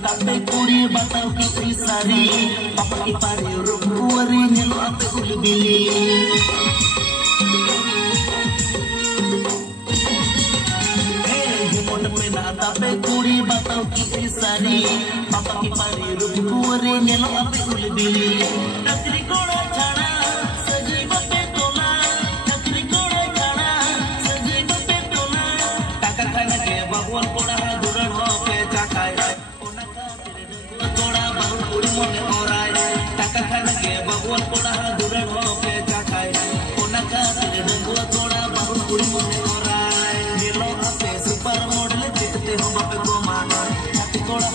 Tapi kuri batau ki sari papa ki pare rum kuari nyelo ape uli bili hey mon pena tapi kuri batau ki sari papa ki pare rum kuari nyelo ape uli bili nakri koda chana sajiba pe tona nakri koda chana sajiba pe tona taka khana ke bhagwan koda duran ho pe chakai mone orai taka khana ke bhagwan koda duran ho ke chakai ona ka tere dangua koda bahu puri mone orai nilo ape super model dekhte ho bape goma chati koda